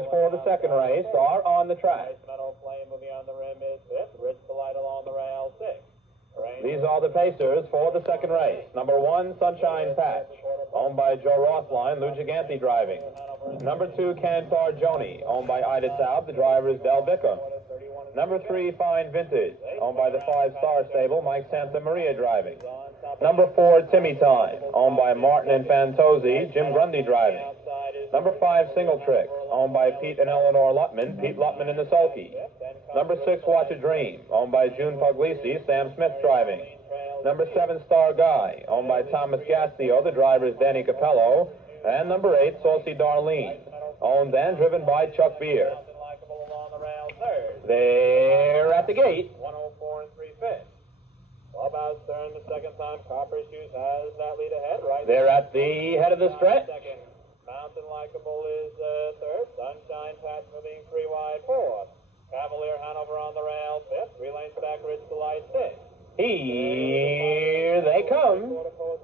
pacers for the second race are on the track. Meadow Flame moving on the rim is fifth. Rich Delight along the rail, sixth. These are the pacers for the second race. Number 1, Sunshine Patch, owned by Joe Rothline, Lou Gigante driving. Number 2, Cantar Joni, owned by Ida Taub, the driver is Del Bickham. Number 3, Fine Vintage, owned by the 5 Star Stable, Mike Santa Maria driving. Number 4, Timmy Time, owned by Martin and Fantozzi, Jim Grundy driving. Number 5, Single Trick, owned by Pete and Eleanor Lutman, Pete Lutman in the sulky. Number 6, Watch a Dream, owned by June Puglisi, Sam Smith driving. Number 7, Star Guy, owned by Thomas Gastio, the driver is Danny Capello. And number 8, Saucy Darlene, owned and driven by Chuck Beer. They're at the gate. 104 and 3/5. Clubhouse turn the second time. Copper Shoes has that lead ahead. Right. They're at the head of the stretch. Second. Mountain Likeable is third. Sunshine Patch moving 3 wide, fourth. Cavalier Hanover on the rail, fifth. 3 lanes back, Rich Delight, sixth. Here they come.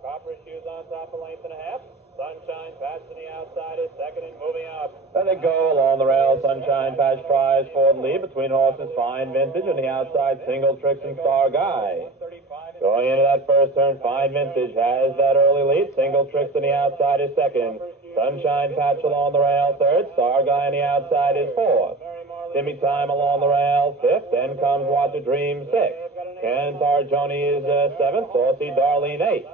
Copper Shoes on top, a length and a half. Sunshine Patch to the outside is second and moving up. There they go along the rail. Sunshine Patch tries for the lead between horses Fine Vintage on the outside, Single Tricks and Star Guy. Going into that first turn, Fine Vintage has that early lead. Single Tricks on the outside is second. Sunshine Patch along the rail, third. Star Guy on the outside is fourth. Timmy Time along the rail, fifth. Then comes Watch a Dream, sixth. Cantar Joni is seventh. Saucy Darlene, eighth.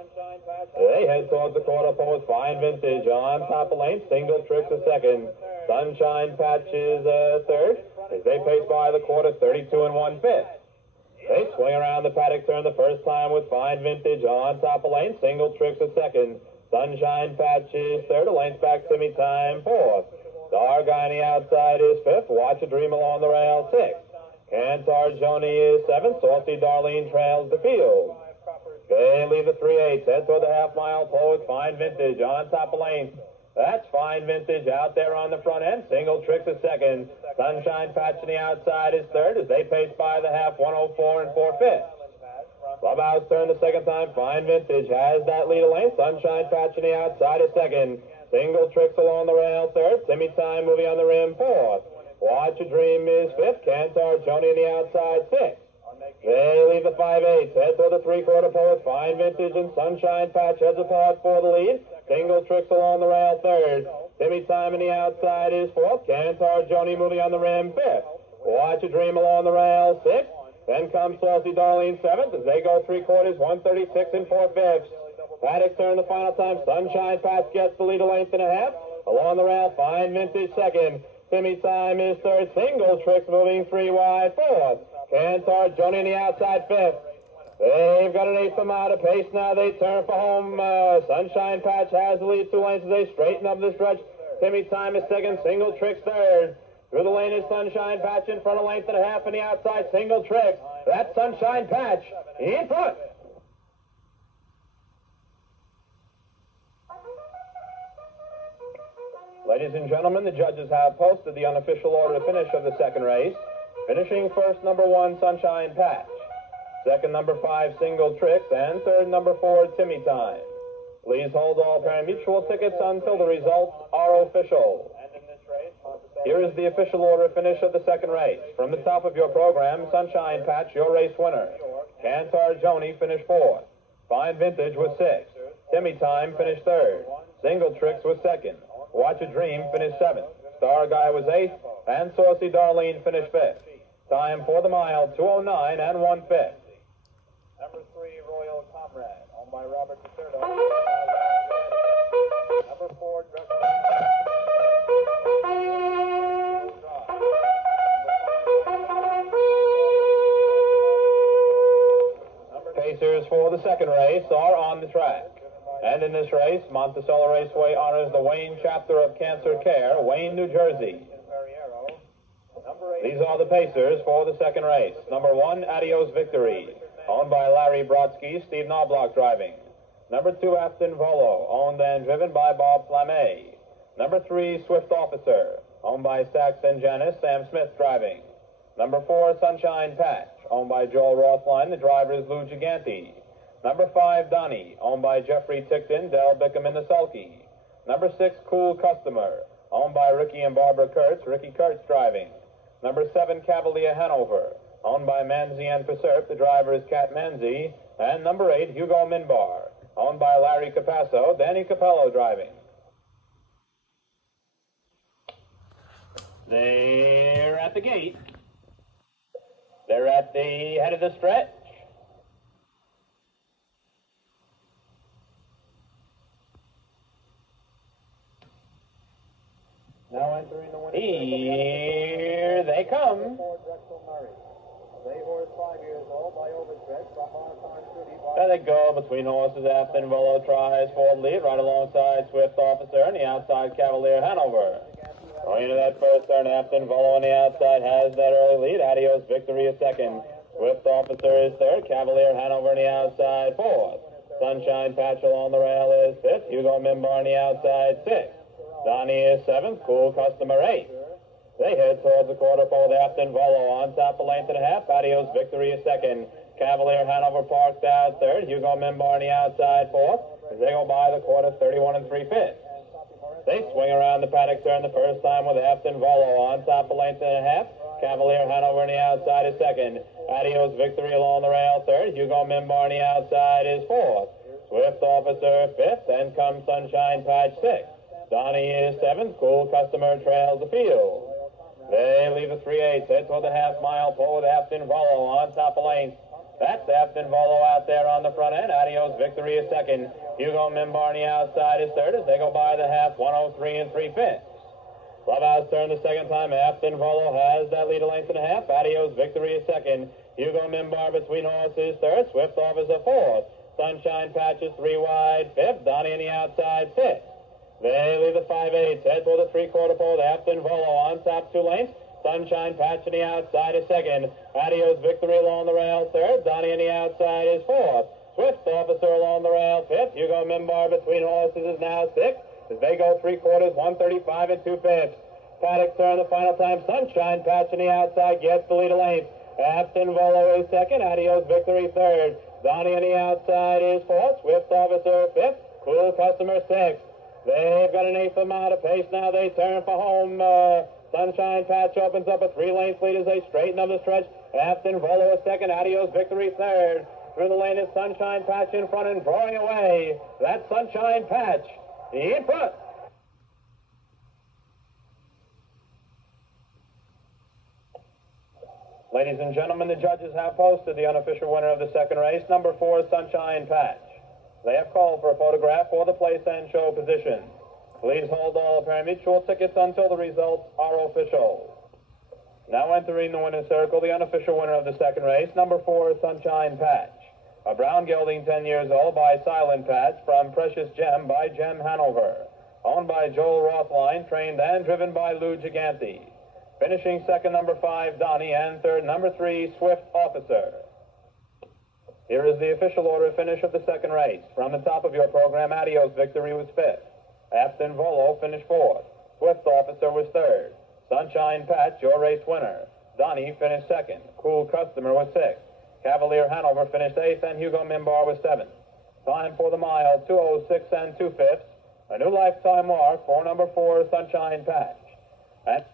They head towards the quarter pole with Fine Vintage on top of lane. Single Tricks is second. Sunshine Patch is third. As they pace by the quarter, 32 and 1/5. They swing around the paddock turn the first time with Fine Vintage on top of lane. Single Tricks is second. Sunshine Patch is third. A length back, Timmy Time, fourth. Star Guy on the outside is fifth. Watch a Dream along the rail, sixth. Cantar Joni is seventh. Saucy Darlene trails the field. They leave the 3/8, head toward the half-mile pole with Fine Vintage on top of lane. That's Fine Vintage out there on the front end. Single Tricks is second. Sunshine Patch on the outside is third as they pace by the half, 104 and 4/5. Clubhouse turn the second time. Fine Vintage has that lead of lane. Sunshine Patch on the outside is second. Single Tricks along the rail, third. Timmy Time moving on the rim, fourth. Watch a Dream is fifth. Cantar Joni on the outside, sixth. They leave the 5/8, head toward the three-quarter pole with Fine Vintage and Sunshine Patch heads apart for the lead. Single Tricks along the rail, third. Timmy Time on the outside is fourth. Cantar Joni moving on the rim, fifth. Watch a Dream along the rail, sixth. Then comes Saucy Darlene, seventh, as they go three-quarters, 136 and 4/5. Paddock turn the final time. Sunshine Patch gets the lead a length and a half. Along the rail, Fine Vintage second. Timmy Time is third. Single Tricks moving 3 wide, fourth. Cantar Joni on the outside, fifth. They've got an eighth amount of pace now. They turn for home. Sunshine Patch has the lead 2 lanes as they straighten up the stretch. Timmy Time is second. Single Tricks third. Through the lane is Sunshine Patch in front, a length and a half on the outside. Single Tricks. That's Sunshine Patch in front. Ladies and gentlemen, the judges have posted the unofficial order of finish of the second race. Finishing first, number 1, Sunshine Patch. Second, number 5, Single Tricks. And third, number 4, Timmy Time. Please hold all pari-mutuel tickets until the results are official. Here is the official order of finish of the second race. From the top of your program, Sunshine Patch, your race winner. Cantar Joni finished 4th. Fine Vintage was 6th. Timmy Time finished 3rd. Single Tricks was 2nd. Watch a Dream finished 7th. Star Guy was 8th. And Saucy Darlene finished 5th. Time for the mile, 2:09 and 1/5. Number 3, Royal Comrade, owned by Robert Paterno. Number 4, Pacers for the second race are on the track. And in this race, Monticello Raceway honors the Wayne chapter of Cancer Care, Wayne, New Jersey. These are the pacers for the second race. Number 1, Adios Victory, owned by Larry Brodsky, Steve Knobloch driving. Number 2, Afton Volo, owned and driven by Bob Flamme. Number 3, Swift Officer, owned by Stax and Janice, Sam Smith driving. Number 4, Sunshine Patch, owned by Joel Rothline, the driver is Lou Gigante. Number 5, Donnie, owned by Jeffrey Tickton, Del Bickham in the sulky. Number 6, Cool Customer, owned by Ricky and Barbara Kurtz. Ricky Kurtz driving. Number 7, Cavalier Hanover, owned by Manzi and Paserp. The driver is Cat Manzi. And number 8, Hugo Minbar, owned by Larry Capasso. Danny Capello driving. They're at the gate. They're at the head of the stretch. Now entering the winning Here they come. They horse 5 years old by overstretch from Marcon City. There they go between horses. Afton Volo tries for the lead right alongside Swift Officer and the outside Cavalier Hanover. Going into that first turn, Afton Volo on the outside has that early lead. Adios Victory is second. Swift Officer is third. Cavalier Hanover on the outside fourth. Sunshine Patch along the rail is fifth. Hugo Minbar on the outside sixth. Donnie is seventh. Cool Customer eighth. They head towards the quarter pole with Afton Volo on top, a length and a half. Adios Victory is second. Cavalier Hanover parked out third. Hugo Minbar on the outside fourth. As they go by the quarter, 31 3/5. They swing around the paddock turn the first time with Afton Volo on top, a length and a half. Cavalier Hanover on the outside is second. Adios Victory along the rail third. Hugo Minbar on the outside is fourth. Swift Officer fifth. Then comes Sunshine Patch sixth. Donnie is seventh. Cool Customer trails the field. They leave the 3/8, head toward the half-mile pole with Afton Volo on top of lane. That's Afton Volo out there on the front end. Adios Victory is second. Hugo Minbar on the outside is third as they go by the half, 103 3/5. Clubhouse turn the second time. Afton Volo has that lead a length and a half. Adios Victory is second. Hugo Minbar between horses third. Swift Officer fourth. Sunshine Patch is 3 wide fifth. Donnie on the outside sixth. They leave the 5/8, head for the 3/4 pole. Afton Volo on top 2 lanes. Sunshine Patch on the outside is second. Adios Victory along the rail third. Donnie on the outside is fourth. Swift Officer along the rail fifth. Hugo Minbar between horses is now sixth. As they go 3/4, 135 2/5. Paddock turn the final time. Sunshine Patch on the outside gets the lead a length. Afton Volo is second. Adios Victory third. Donnie on the outside is fourth. Swift Officer fifth. Cool Customer sixth. They've got an eighth of a mile to pace now. They turn for home. Sunshine Patch opens up a 3-length lead as they straighten up the stretch. Afton Volo is second. Adios Victory third. Through the lane is Sunshine Patch in front and drawing away. That's Sunshine Patch in front. Ladies and gentlemen, the judges have posted the unofficial winner of the second race, number 4, Sunshine Patch. They have called for a photograph for the place and show position. Please hold all pari-mutuel tickets until the results are official. Now entering the winner's circle, the unofficial winner of the second race, number 4, Sunshine Patch. A brown gelding 10 years old by Silent Patch from Precious Gem by Gem Hanover. Owned by Joel Rothline, trained and driven by Lou Gigante. Finishing second, number 5, Donnie, and third, number 3, Swift Officer. Here is the official order of finish of the second race. From the top of your program, Adios Victory was fifth. Afton Volo finished fourth. Swift Officer was third. Sunshine Patch, your race winner. Donnie finished second. Cool Customer was sixth. Cavalier Hanover finished eighth, and Hugo Minbar was seventh. Time for the mile, 2:06 2/5. A new lifetime mark for number 4, Sunshine Patch. That's